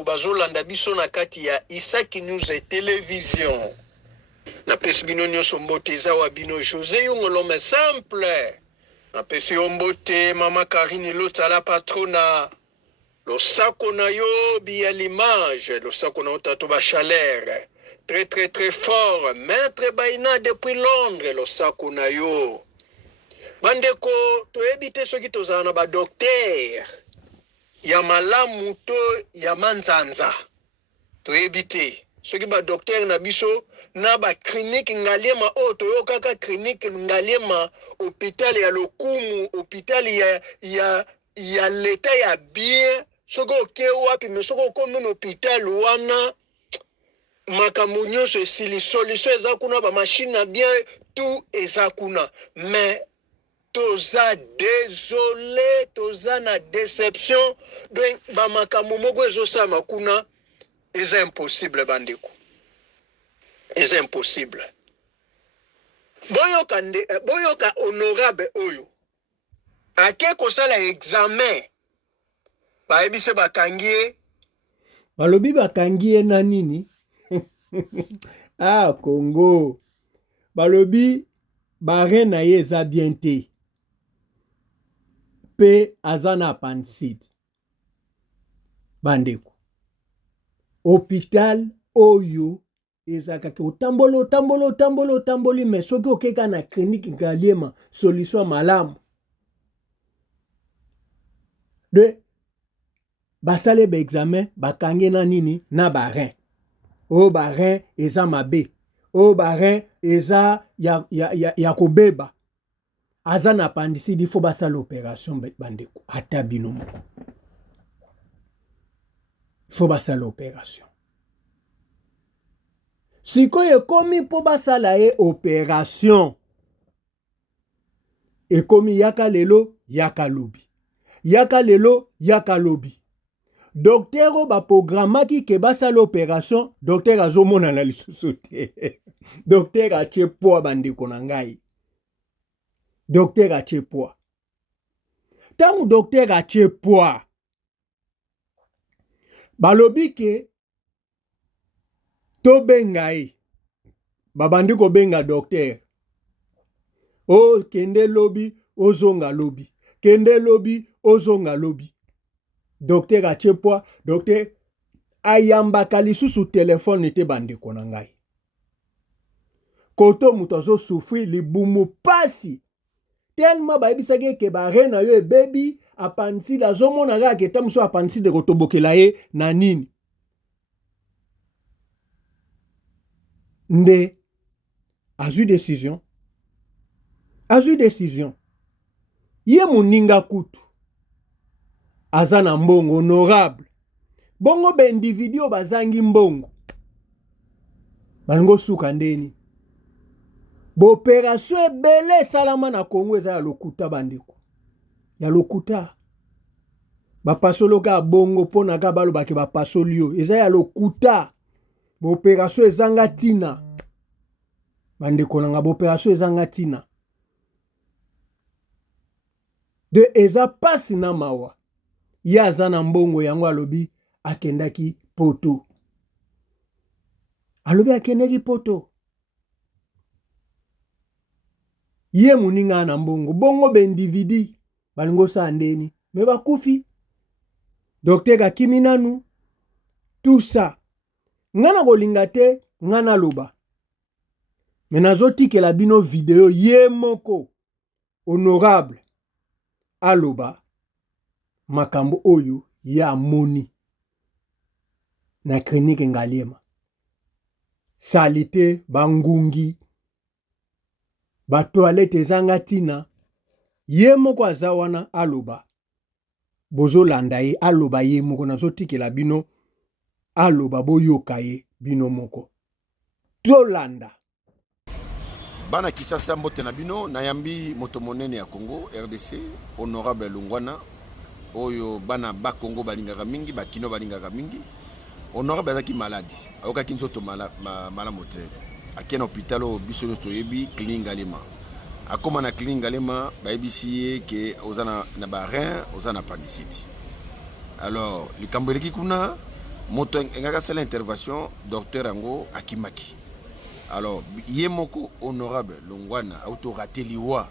bazolanda biso na kati ya Isaki News et Télévision. Na pesi bino nyonso mbote eza wa bino José Yongolome simple. Na pesi mbote mama Karine Lotala patrona. Losako na yo bia l'image, losako na yo tato ba chaleur. Très très très fort, maître Baina depuis Londres, losako na yo. Bandeko toyebi te soki tozala na ba docteur ya malamu to ya manzanza. Toyebi te soki ba docteur na biso na ba clinique ngaliema o toyo kaka clinique ngaliema hôpital ya Lokumu, hôpital ya l'état ya bien soki oke wapi me soki okomi na hôpital wana makambo nyonso esili solution eza kuna ba machine na bien tout eza kuna mais toza désolé toza na déception donc ba makambo moko ezosama kuna eza impossible bandeko eza impossible boyoka honorable oyo ake kosala examen bayebise bakangi ye balobi bakangi ye na nini ah Congo balobi bare na ye eza bien te pe aza na appendicite bandeko hôpital oyo ezaka ke otamboli mais soki okeka na clinique ngaliema solution malamu de basale ba examen bakange na nini na barin o barin eza mabe o barin eza ya kobeba aza na appendicite il faut basala opération bandeko ata bino moko il faut basala opération sikoyo ekomi mpo basala ye opération ekomi yaka lelo yaka lobi yaka lelo yaka lobi docteur o baprogramaki ke basala opération docteur azomona na lisusu te docteur atie poa bandeko na ngai docteur atie poa ntango docteur atie poa balobi ke tobenga ye babandi kobenga docteur o kende lobi ozonga lobi kende lobi ozonga lobi docteur atie poa docteur ayambaka lisusu telefone te bandeko na ngai koto moto azosufri libumu pasi tellement bayebisaki ke bare na yo ebebi appendicite azomona kaka ke ta mosu appendicite ekotobokela ye na nini nde azwi décision ye moninga kutu aza na mbongo honorable bongo ba individu bazangi mbongo balingo suka ndeni opération ebele salama na Congo eza ya lokuta bandeko ya lokuta bapasoloka bongo pona ka balobaki bapasolio eza ya lokuta opération ezanga tina bandeko nanga opération ezanga tina de eza pasi na mawa ya aza na mbongo yango alobi akendaki poto ye moninga na mbongo bongo be individu balingo sa ndeni me bakufi docteur akimi nanu tout ça ngana kolinga te ngana loba me nazotikela bino video ye moko honorable aloba makambo oyo ya moni na clinique ngaliema salite bangungi batoilette ezanga tina ye moko aza wana aloba bozolanda ye aloba ye moko nazotikela bino aloba boyoka ye bino moko tolanda bana kisasa mbote na bino nayambi moto monene ya Congo RDC honorable Lungwana oyo bana ba Congo balingaka mingi bakino balingaka mingi honorable azaki maladi ayokaki nzoto malamu te akena na hôpital o biso nyonso toyebi clinique Ngalema akoma na clinique Ngalema bayebisi ye ke ozana na barin ozana appendicite alors likambo eleki kuna moto ngaka sala intervention docteur Ango Akimaki. Alors yemoko honorable Longwana auto rateliwa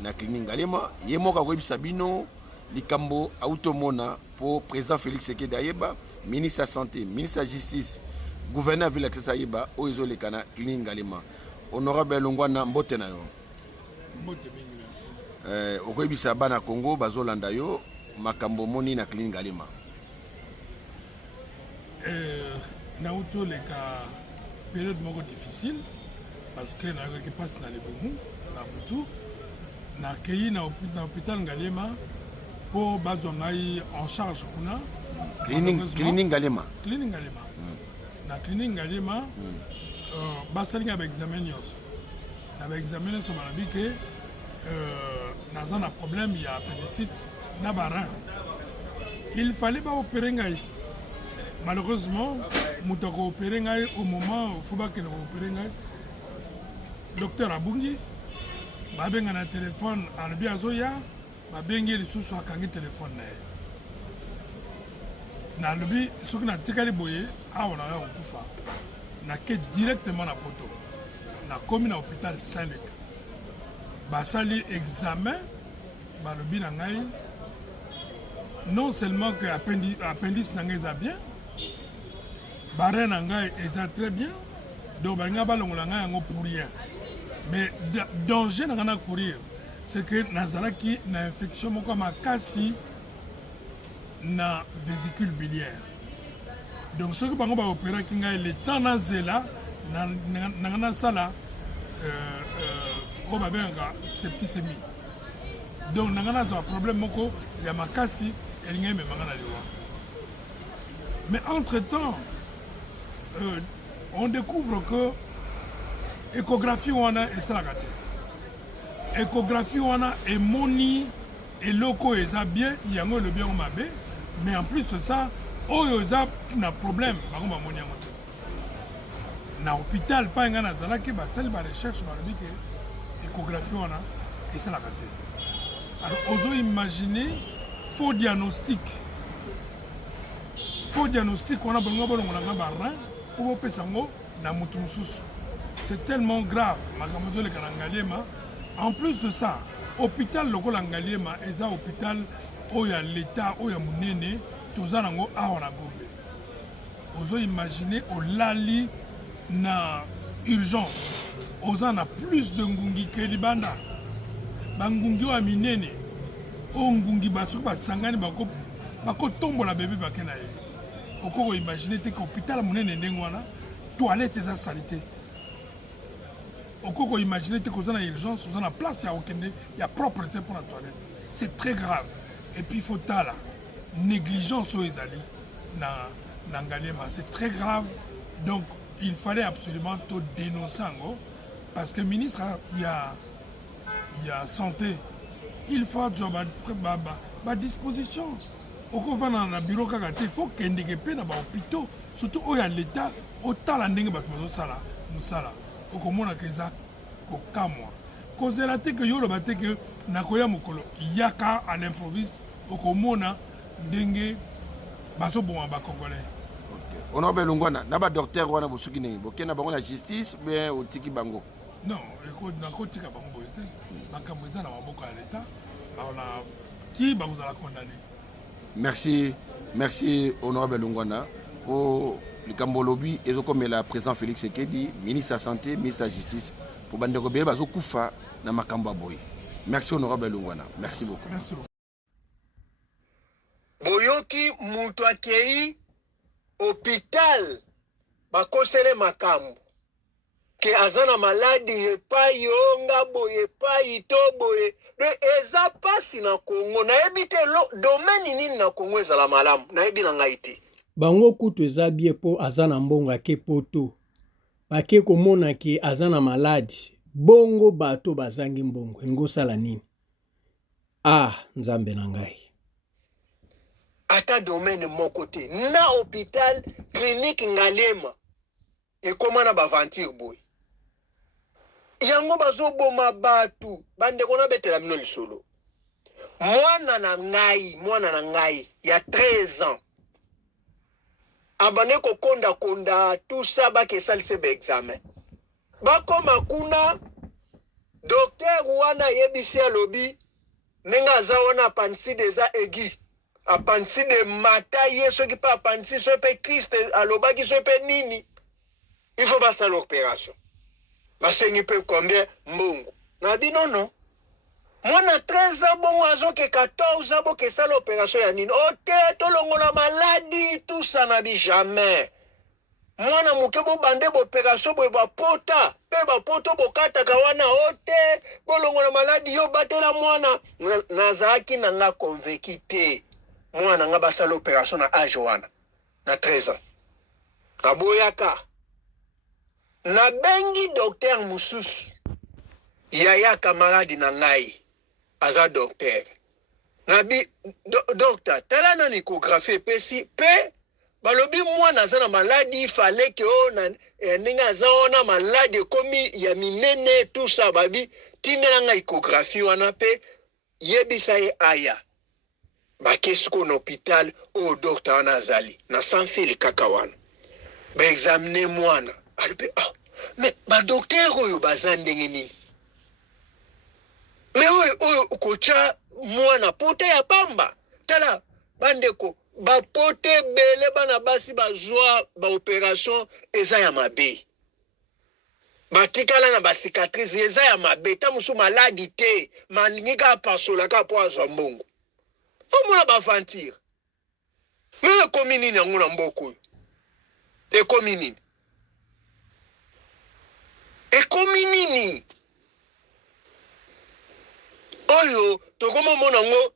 na clinique Ngalema yemoka ko bisabino likambo auto mona pour président Félix Sekedi Ayeba, ministre de la santé, ministre de la justice, gouverneur ville accès Ayeba oizo le kana clinique Ngalema. Honorable Longwana mbote na yo. Mbote mingi merci. Okobisa bana Congo bazolanda yo makambo moni na clinique Ngalema. Na auto le ka période moko difficile parce que na qui passe dans les boumou na butu na kei na hôpital Ngalema pour bazongai en charge kuna clinique Ngalema na clinique Ngalema basalinga ba examen nyos na ba examen nyos banabi ke na un problème il y a appendicite na barin il fallait pas opérer ngai. Malheureusement, je suis opéré au moment où il faut que opéré. Docteur Abungi, je suis un téléphone à l'Azoya, je suis un téléphone. Na lobi soki na tikali boye awa na yo kufa na ke directement na poto na komi na hôpital Saint-Luc basali examen ba lobi na ngai non seulement que appendice na ngai za bien barre na ngai est très bien donc balinga balongola ngai yango pour rien mais danger na ngana courir c'est que nazalaki na infection moko makasi na vésicule biliaire donc ce que bango ba opérer ki ngai le temps na zela na ngana sala o ba benga septicémie donc na ngana za problème moko ya makasi elinga me mangana liwa mais entre-temps on découvre que échographie wana esalaka te échographie wana emoni eloko eza bien yango elobi yango mabe mais en plus de ça oyo eza na problème bango bamoni yango te na hôpital pa nga nazalaki basali barecherche balobi ke échographie wana esalaka te alors ozo imaginer faux diagnostic wana bango balongolanga barein po bopesa yango na motu mosusu c'est tellement grave makambo ezoleka na Ngalema. En plus de ça hôpital lokola Ngalema eza hôpital oyo ya l'état oyo ya monene toza nango awa na Gombe ozo imaginer olali na urgence oza na plus de ngungi ke libanda bangungi oyo ya minene oyo ngungi basoki basangani bakotombola bebe bake na ye okoko imaginer te ke hôpital monene ndenge wana toilette eza sali te okoko imaginer te koza na urgence oza na place ya okende ya propreté pour la toilette c'est très grave et puis faut tala négligence oyo ezali na Ngalema c'est très grave donc il fallait absolument to dénoncer yango parce que ministre il y a santé il faut avoir ba disposition okovana na bureau kaka te il faut kendeke pe na ba hôpitaux surtout oyo ya l'état otala ndenge bato bazosala mosala okomona ke eza kokamwa kozela te ke yoloba te ke nakoya mokolo yaka à l'improviste okomona ndenge bazoboma bakongolais. Honorable Longwana na ba docteur wana bosuki ndenge bokena bango na justice bien otiki bango non nakotika bango boye te makambo eza na maboko ya l'état baona ti bakozala condamné. Merci Honorable Longwana pour le Cambolobi et comme la président Félix Sekedi, ministre de la Santé, ministre de la Justice, pour Bandeko Beye Bazo Koufa na Makamba Boy. Merci Honorable Longwana. Merci beaucoup. Merci. Boyoki mutu akei hôpital bakosele makambo ke azana maladi epai yonga boye epai to boye eza pasi na Congo na ebite domaine nini na Congo ezala malamu na ebi na ngai te bango kutu eza bie po azana mbongo ake poto bake komona ke azana maladi bongo bato bazangi mbongo ngosala nini nzambe na ngai ata domaine moko te na hôpital clinique Ngalema ekoma na baventure boy yango bazoboma batu bandeko na betela bino lisolo mwana na ngai ya 13 ans abane konda tout ça bakesalise examen. Bakoma kuna docteur wana yebisi alobi nenga za wana appendicite eza egi. Appendicite mata ye soki pa appendicite so pe Christ alobaki so pe nini. Il faut passer l'opération. Basengi pe combien mbongo. Na bi non. Mwana 13 ans bon azo ke 14 ans ke ça l'opération ya nini. Ote tolongola maladie tout ça na bi jamais. Mwana muke bo bande bo opération bo ba pota, pe ba poto bo kata kawana ote bolongola maladie yo batela mwana nazaki na nga convaincu te. Mwana nga basa l'opération na âge wana na 13 ans. Kaboyaka na bengi docteur mususu yaya camarade na ngai aza docteur nabi docteur tala na échographie pesi pe balobi mwana aza na maladie fallait que on ninga aza ona maladie komi ya minene tout ça babi tindela nga échographie wana pe yebisa ye aya bakesko na hôpital o docteur wana azali na sanfili kaka wana ba examiner mwana alpe mais ba docteur oyo baza ndenge nini mais oyo kocha mwana pote ya pamba tala bandeko ba pote bele bana basi bazwa ba opération eza ya mabe batikala na ba cicatrice eza ya mabe ta musu maladi te maningika pasola ka po azwa mbongo omona ba fantir mais komi nini yango na mboko ekomi nini ekomi nini oyo tokoma mona ngo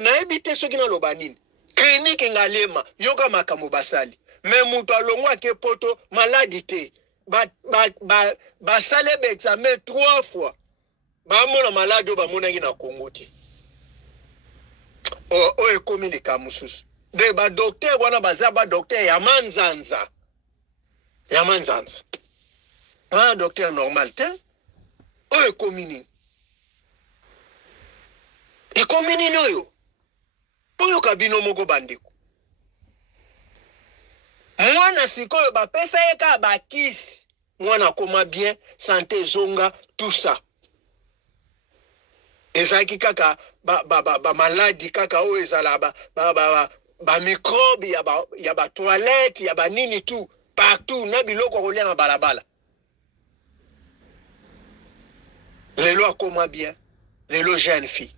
nayebi te soki naloba nini clinique ngalema yoka makambo basali mais mutu alongwa ke poto maladi te basale ba examen 3 fois bamona maladi bamonaki na Congo te oyo ekomi likambo mosusu de ba docteur wana baza ba docteur ya manzanza docteur normal te oyo ekomi nini ekomi nini oyo kabino moko bandeko mwana sikoyo bapesa ye ka bakisi mwana koma bien santé zonga tout ça ezaki kaka ba maladie kaka oyo ezala ba microbe ya ba toilette ya ba nini tout partout na biloko kolia na balabala lelo akoma bien lelo jeune fille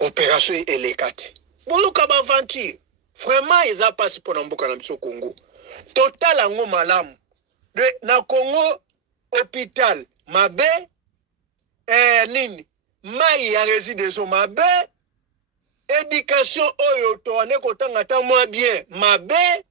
opération elekate boluka ba aventure vraiment eza pasi pona mboka na biso Congo total ango malamu de na Congo hôpital mabe nini mai ya résidence mabe éducation oyo to ane kotanga ta mwa bien mabe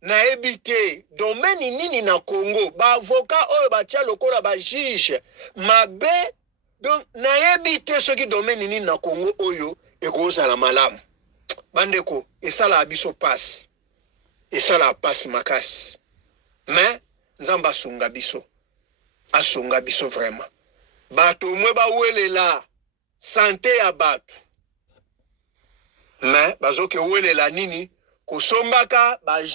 na ebité domaine nini na Congo ba avocat oyo ba tia lokola ba juge mabe donc na ebité soki domaine nini na Congo oyo ekozala malamu bandeko esala biso passe esala passe makasi mais nzamba asunga biso vraiment bato mwe bawelela santé ya bato mais bazoke welela nini kosombaka ba